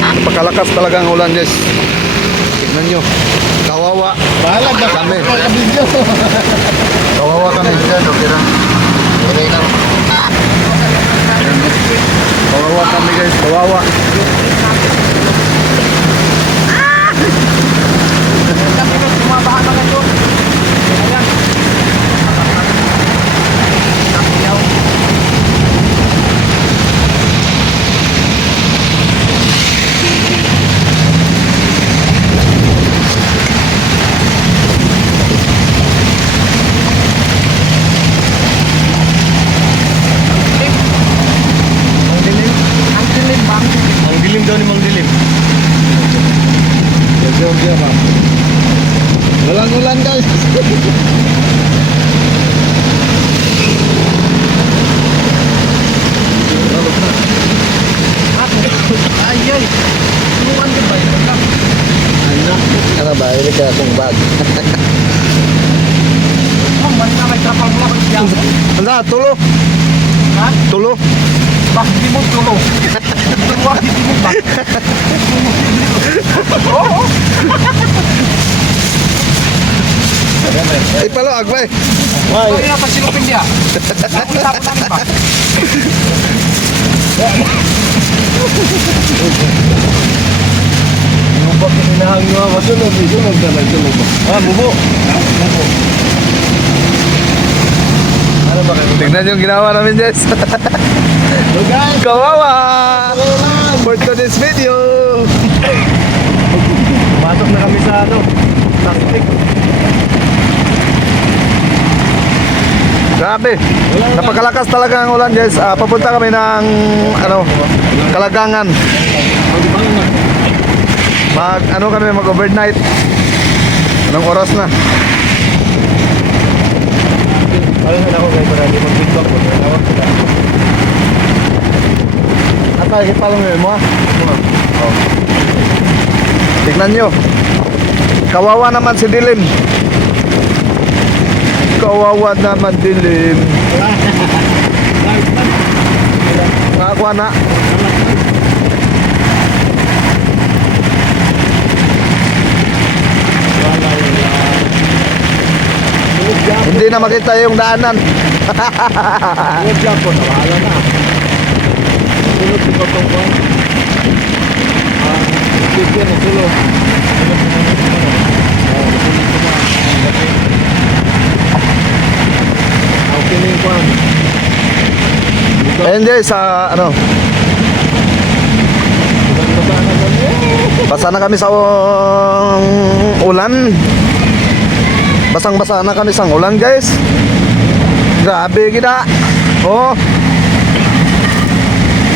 Napakalakas talaga ang ulan, guys. Tignan nyo. Kawawa. Bahala ba Kami. video? Kawawa kami. Kawawa kami, guys. Kawawa. Bumabahan na lang doon. Ayan. Tapiyaw. Ang dilim daw ni Mang Dilim. Walang ulan guys. Ay ay. Tuluan ka ba yun? Anak. Ano ba? Ini kaya akong bag. Oh, balik na may trapal mo lang siya. Ano? Tulo? Ha? Tulo? Bak di mo tulo. Tulo di mo bak. Oo. Ay, palo, agbay. Ay, na pasilupin dia. Tapos namin ba? Lubak na hinahangyo ako. Sunog ka lang, sunog ba? Ah, bubo. Bubo. Ano ba kayo? Tignan yung ginawa namin, Jess. So guys, Kawawa! For today's video! Pumasok na kami sa ano, plastic. Grabe! Napakalakas talaga ang ulan, guys. Papunta kami ng ano, Kalagangan. Mag overnight. Anong oras na? Ayun na ako kayo para di mag-feedback ko. Tawag ko na. Ata, higit pa lang yun mo ha? Oh. Tignan nyo. Kawawa naman si Dilim. Kawawa naman Dilim. Nakakuha na. Hindi na makita yung daanan. good job po, nawala na. Tulog si Totong Kwan. Speaker na tulog. Okay na yung Kwan. Ayun guys, ano, basa na kami sa ulan. Basang-basa na kami sa ulan, guys. Grabe kita. Oh.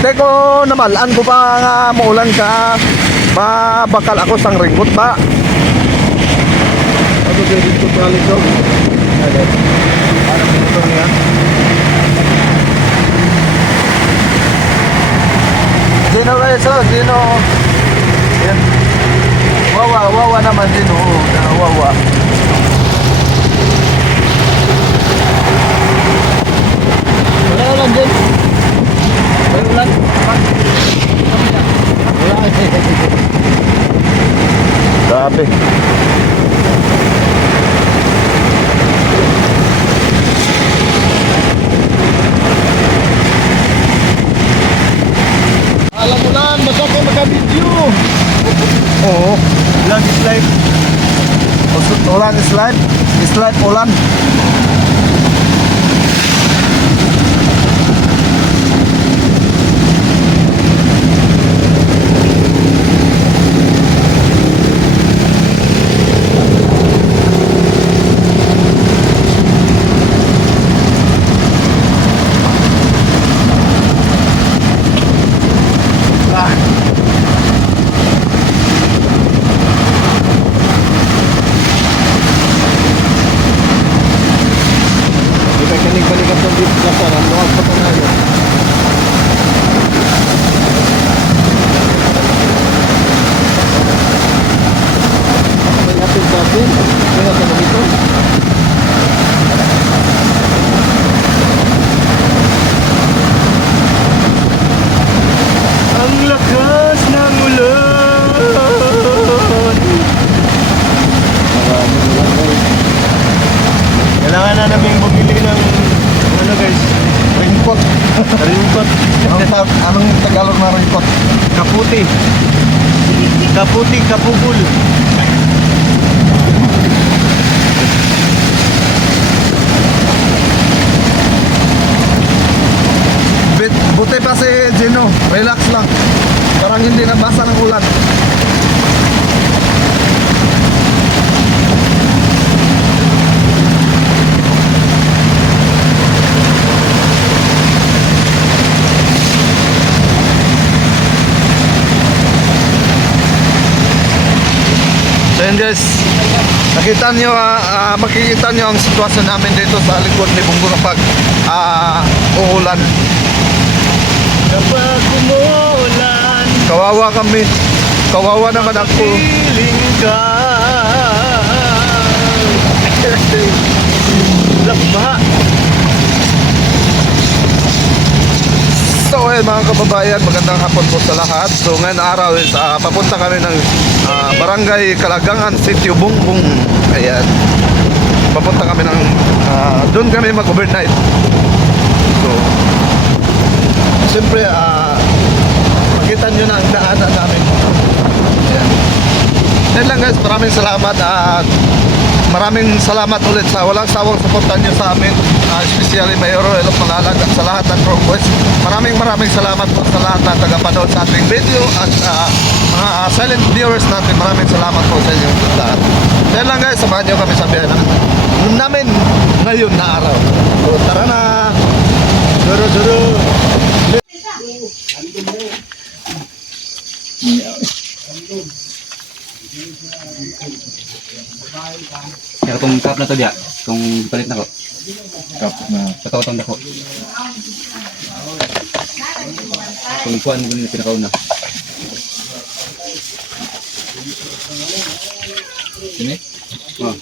Teko, namalaan ko pa nga maulan ka. Mabakal ako sang ringkot ba? Ako sa dito balik ko. Parang ito niya. Dino guys, oh, Dino. Yan. Wawa naman Dino. Wawa. Wala ulan dyan. Wala ulan. Wala. Grabe. Alam mo lang, basta kayo magka-video. Oo. Vlog is life. Ulan is life. Is life ulan. Balik-balikan sa dito sa sarang. Luwag pa ito na. May atin sa atin. May atin na dito. Ang lakas! raincoat. Anong Tagalog na raincoat? Kaputi. Kaputi, kapugul. Buti pa si Gino, relax lang. Parang hindi nabasa ng ulan. So yun guys, makikita nyo ang sitwasyon namin dito sa likod ni Bungo kapag uulan. Kapag umuulan, Kawawa kami. Kawawa naman ako. feeling ka. Lakba. So ayun mga kababayan, magandang hapon po sa lahat. So ngayon araw is papunta kami ng Barangay Kalagangan, Sitio Bungbong. Ayan. Papunta kami ng doon kami mag-overnight. So siyempre makita nyo na ang daanan namin. Ayan. Yan lang guys, maraming salamat at maraming salamat ulit sa walang sawang suporta nyo sa amin, especially Mayor Elok Malalag at sa lahat ng Conquest. Maraming salamat po sa lahat ng tagapanood sa ating video at mga silent viewers natin. Maraming salamat po sa inyo lahat. Yan lang guys, samahan nyo kami sa biyahe namin ngayon na araw. So tara na! Duro! Kaya itong cup na to diya, itong palit na ko. Kap na. Patawatang na ko. Itong kuhaan ko nila pinakauna. Sini? Oh.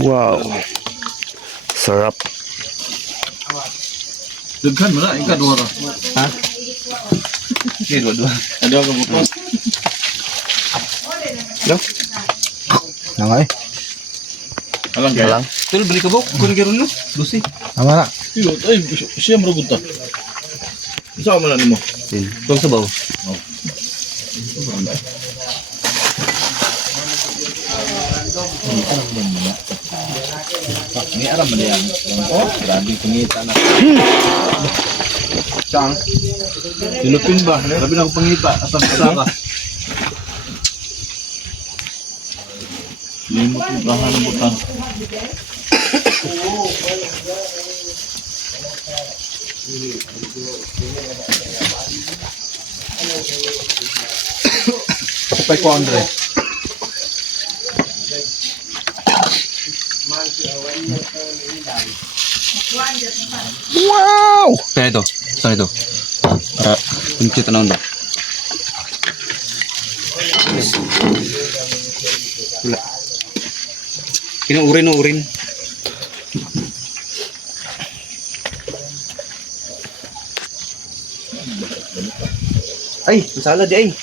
Wow! Sarap! Daghan mo na, ikaw duwa ra. Ha? Hindi, dua-dua. Ano ka bukas? Nangay? Alang kaya? Alang. Tul, beli kabok. Kun kiro no? Lucy. Tama na. Iyo, ay, siya maragunta. Isa mo na nimo. Itong sabaw. Ni aram man yan. Oh, grabe pangita na. Saan? Silupin ba? Grabe na ako pangita. Asang saka. Limot yung bahan ng butang. Sapay ko, Andre. Wow! Kaya ito. Saan ito? Para kumikita na undo. Wala. Kinuurin. Ay, masala di ay.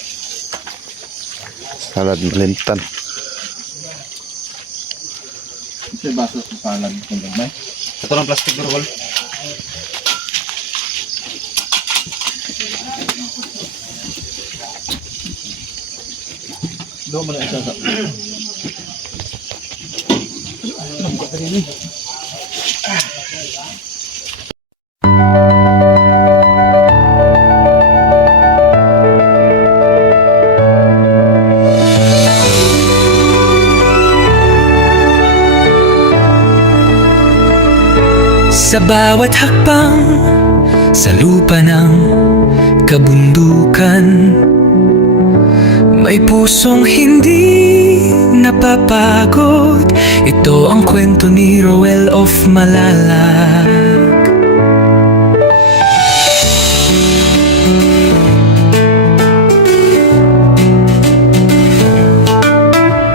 Salad malintan. Siya baso sa salad kung gagmay. Ito ng plastic na roll. Doon mo na isa sa... Sa bawat hakbang sa lupa ng kabundukan, may pusong hindi napapagod. Ito ang kwento ni Roel of Malalag.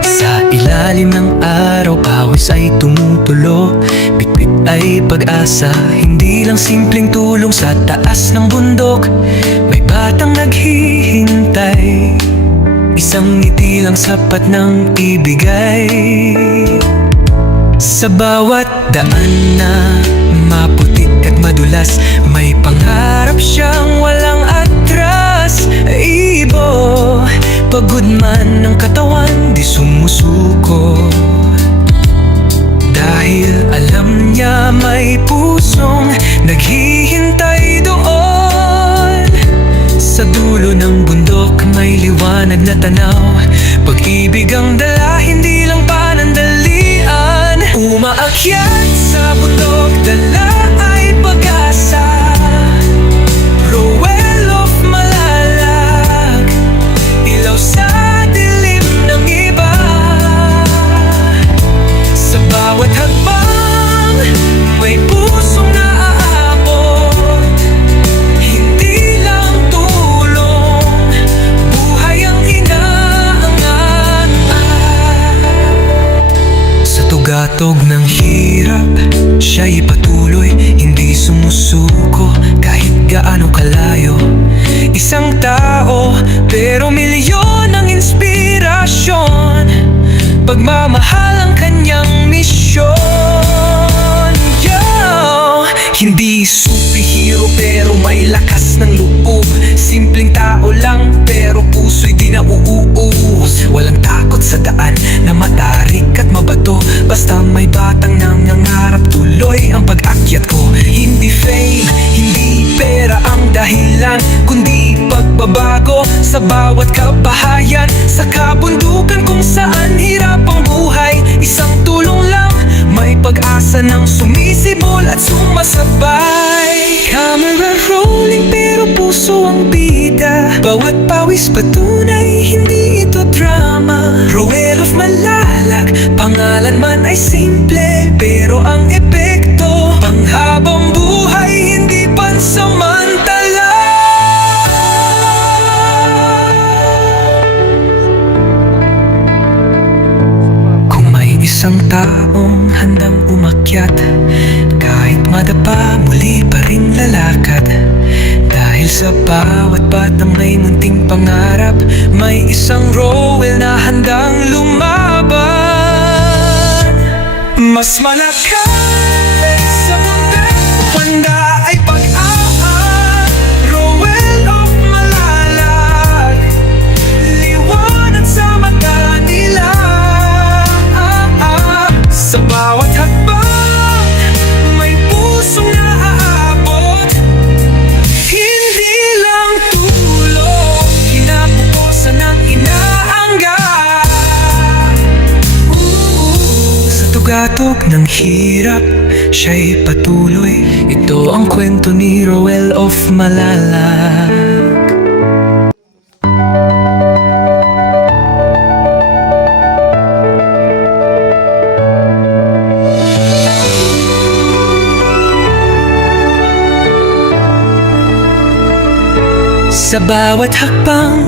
Sa ilalim ng araw, pawis ay tumutulo. Bitbit ay pag-asa, hindi lang simpleng tulong. Sa taas ng bundok, may batang naghihintay. Isang ngiti lang sapat ng ibigay. Sa bawat daan na maputi at madulas, may pangarap siyang Pagod man ng katawan, di sumusuko. Dahil alam niya may pusong naghihintay doon. Sa dulo ng bundok may liwanag na tanaw. Pag-ibig ang dala, hindi lang panandalian. Umaakyat sa bundok, dala ay pag-asa. Rowell of Malalag, ilaw sa dilim ng iba. Sa bawat hakbang, may pusong naaabot. Hindi lang tulong, buhay ang inaangat. Sa tugatog ng hirap, siya'y patuloy, hindi sumusuko kahit gaano kalayo. Isang tao, pero milyon ang inspirasyon. Pagmamahal ang kanyang misyon. Yo! Hindi superhero pero may lakas ng loob. Simpleng tao lang pero puso'y di nauuus. Walang takot sa daan na matarik at mabato. Basta may batang nangangarap, tuloy ang pag-akyat ko. Hindi fame, hindi pera ang dahilan, kundi pagbabago sa bawat kabahayan. Sa kabundukan kung saan hirap ang buhay, isang tulong lang, may pag-asa ng sumisibol at sumasabay. Camera rolling pero puso ang bida. Bawat pawis patunay, hindi ito drama. Rowell of Malalag, pangalan man ay simple, pero ang epekto panghabang buhay, hindi pansamantala. Kung may isang taong handang umakyat, kahit madapa, muli pa rin lalakad. Dahil sa bawat batang may munting pangarap, may isang Rowell na handang lumaban. Mas malakas sa mundo, handa ay pag-aak. Rowell of Malalag, liwanag sa mata nila. Sa bawat hakbang, may pusong naaabot. Hindi lang tulong, kinabukasan ng inaangga. Sa tugatog ng hirap, siya'y patuloy. Ito ang kwento ni Rowell of Malalag. Sa bawat hakbang,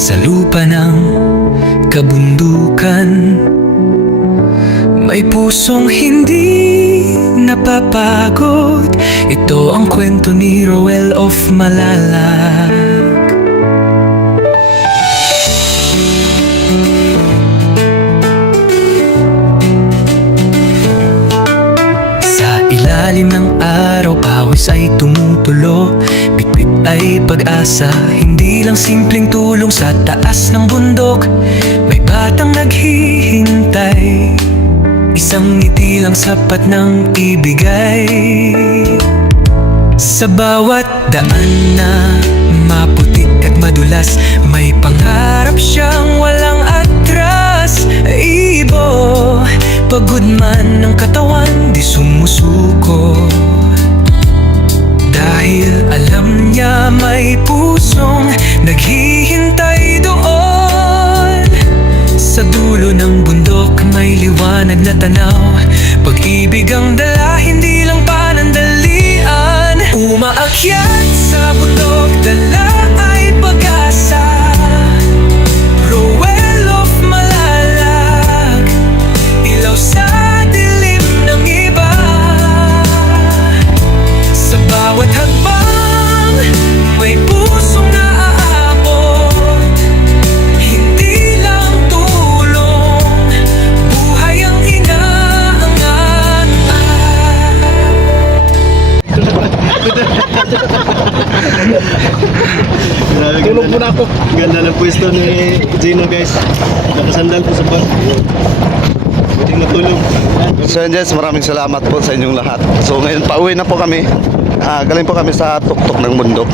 sa lupa ng kabundukan, may pusong hindi napapagod. Ito ang kwento ni Rowell of Malalag. Sa ilalim ng araw, pawis ay tumutulo. Bitbit ay pag-asa, hindi lang simpleng tulong. Sa taas ng bundok, may batang naghihintay. Isang ngiti lang sapat ng ibigay. Sa bawat daan na maputik at madulas, may pangarap siyang walang atras. Ibo, pagod man ng katawan, di sumusuko. Dahil alam niya may pusong naghihintay doon. Sa dulo ng bundok may liwanag na tanaw. Pag-ibig ang dala, hindi lang panandalian. Umaakyat sa bundok, dala ay pag-asa. Rowell of Malalag, ilaw sa dilim ng iba. Sa bawat hakbang, may pusong naaabot. Hindi lang tulong, buhay ang inaangat. Ganda ng pwesto ni Gino guys. Nakasandal po sa bag. Pwedeng matulog. So yun guys, maraming salamat po sa inyong lahat. So ngayon pauwi na po kami. Galing po kami sa tuktok ng bundok.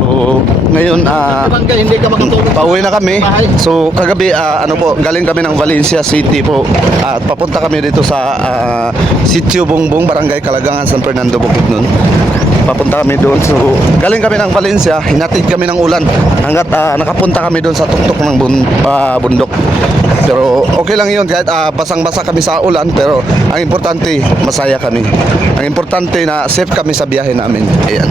So ngayon Hindi ka makatulog. pauwi na kami. So kagabi ano po, galing kami ng Valencia City po. At papunta kami dito sa Sitio Bongbong, Barangay Kalagangan, San Fernando, Bukidnon. Papunta kami doon. So galing kami ng Valencia, hinatid kami ng ulan hanggat nakapunta kami doon sa tuktok ng bundok. Pero okay lang yun kahit basang-basa kami sa ulan, pero ang importante masaya kami. Ang importante na safe kami sa biyahe namin. Ayan.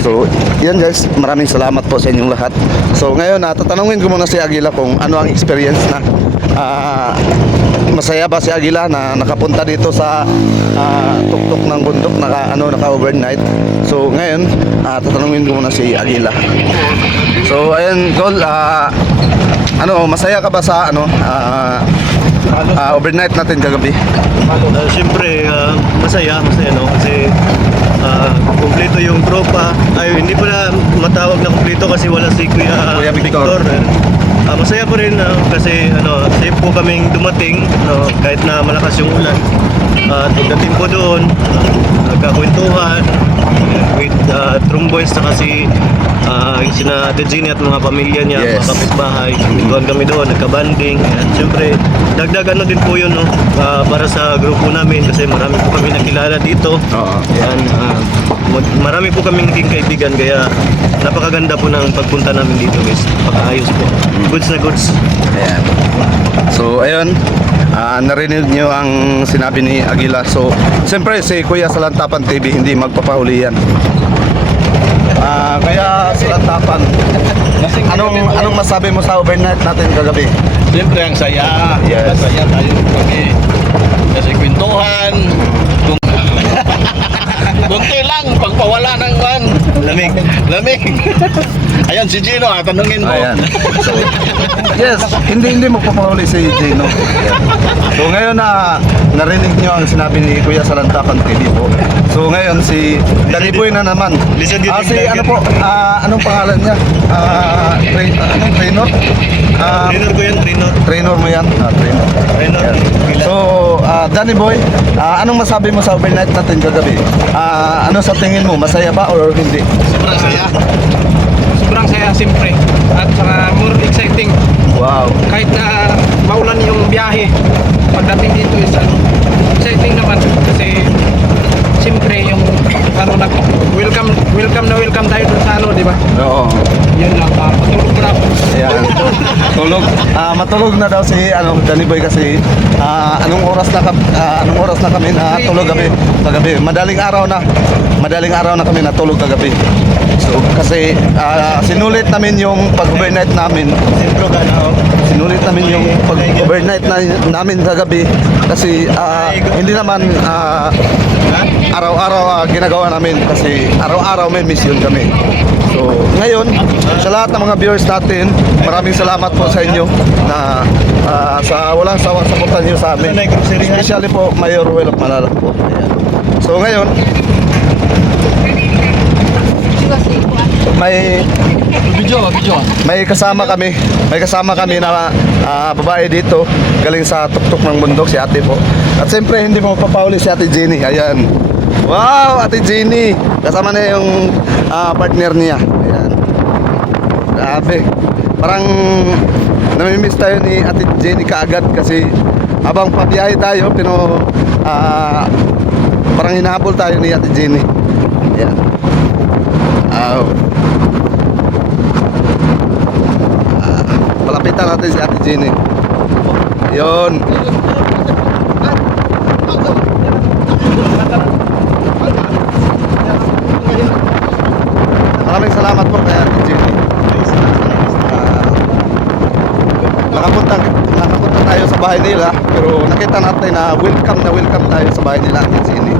So yan guys, maraming salamat po sa inyong lahat. So ngayon tatanungin ko muna si Aguila kung ano ang experience na masaya ba si Aguila na nakapunta dito sa tuktok ng bundok, naka overnight. So ngayon tatanungin ko muna si Aguila. So ayun Col, masaya ka ba sa overnight natin kagabi? Siyempre, masaya no? Kasi kumpleto yung tropa. Ay, hindi pala matawag na kumpleto kasi wala si Kuya Victor. Masaya po rin kasi safe po kaming dumating kahit na malakas yung ulan. Pagdating po doon, nagkakwentuhan with Tromboys saka sina Ate Jenny at mga pamilya niya, Yes. mga kapitbahay. Nagkuhan kami doon, nagka-banding. At syempre, dagdag din po yun para sa grupo namin kasi marami po kami nakilala dito. Oo. Yan, marami po kaming naging kaibigan kaya napakaganda po ng pagpunta namin dito guys. Pagkaayos po. Goods na goods. Ayan. So ayun, narinig nyo ang sinabi ni Aguila. So siyempre si Kuya sa Lantapan TV hindi magpapahuli yan. Kaya sa Lantapan, anong masabi mo sa overnight natin kagabi? Siyempre ang saya. Yes. Masaya tayo kami. Kasi kwentuhan. Kunti lang. Pagpawala ng man. Lamig. Lamig. Ayan si Gino. Tanungin mo. Ayan. So, yes, hindi magpapahuli si Gino. Ayan. So ngayon narinig nyo ang sinabi ni Kuya sa Lantapan TV po. So ngayon si Danny Boy na naman. Listen dito, Si ano po, anong pangalan niya? Trainer? Trainer ko yan, trainer. Trainer mo yan? Trainer. Trainer. Yan. So, Danny Boy, anong masabi mo sa overnight natin kagabi? Ano sa tingin mo, masaya ba or hindi? Sobrang saya. Sobrang saya siyempre. At saka more exciting. Wow. Kahit na maulan yung biyahe. Pagdating dito is exciting naman. Kasi siyempre yung welcome tayo dun sa di ba? Oo. Yun lang. Patulog mo na ako. Ayan. Tulog. Matulog na daw si Danny Boy kasi anong oras na kami natulog kagabi. Madaling araw na kami natulog kagabi. So kasi sinulit namin yung pag-overnight namin. Sinulit namin yung pag-overnight namin kagabi kasi hindi naman araw-araw ginagawa namin kasi araw-araw may mission kami. So ngayon, sa lahat ng mga viewers natin, maraming salamat po sa inyo na sa walang sawang saputan nyo sa amin. Especially po Mayor Ruel of Malala po. Ayan. So ngayon, may kasama kami na babae dito galing sa tuktok ng bundok, si ate po. At siyempre hindi mo papahuli si Ate Jenny. Ayan. Wow, Ate Jenny. Kasama na yung partner niya. Ayan. Grabe. Parang namimiss tayo ni Ate Jenny kaagad kasi habang pabiyahe tayo pero parang hinahabol tayo ni Ate Jenny. Ayan. Palapitan natin si Ate Jenny. Yun. Maraming salamat po kay Ate Jenny. Nakapunta tayo sa bahay nila pero nakita natin na welcome tayo sa bahay nila Ate Jenny.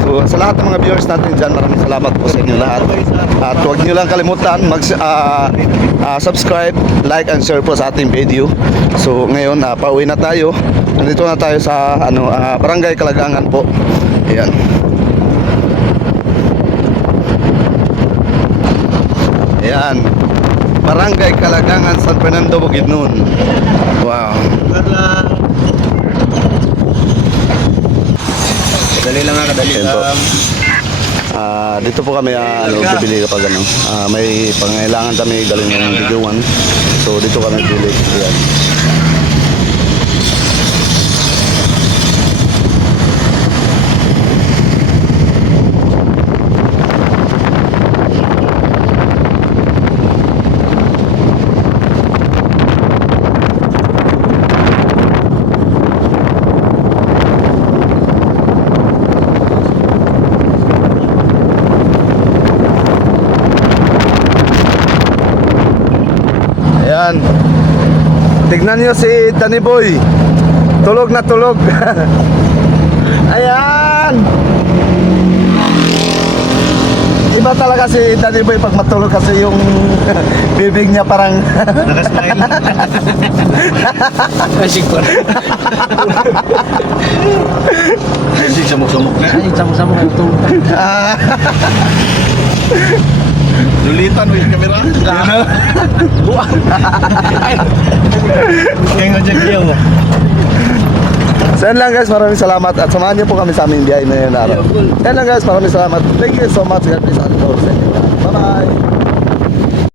So sa lahat ng mga viewers natin dyan, maraming salamat po sa inyo lahat. At huwag nyo lang kalimutan subscribe, like and share po sa ating video. So ngayon pauwi na tayo. Nandito na tayo sa Barangay Kalagangan po. Ayan. Ayan. Barangay Kalagangan, San Fernando, Bukidnon. Wow. Dali lang nga, kadali Ayan po. lang. Dito po kami bibili kapag may pangailangan kami galing ng biduan. So dito kami bibili. Ayan. Ayan. Tignan nyo si Danny Boy. Tulog na tulog. Ayan. Iba talaga si Danny Boy pag matulog kasi yung bibig niya parang Nakasmile. Asik ko. Kasi samok-samok na. Ay, sama-sama kayo ito. Lulitan mo yung kamera. Kaya nga dyan kiyaw mo. So yan lang guys, maraming salamat at samahan niyo po kami sa aming biyahe na yun araw. Yan lang guys, maraming salamat. Thank you so much. God bless us all. Bye bye.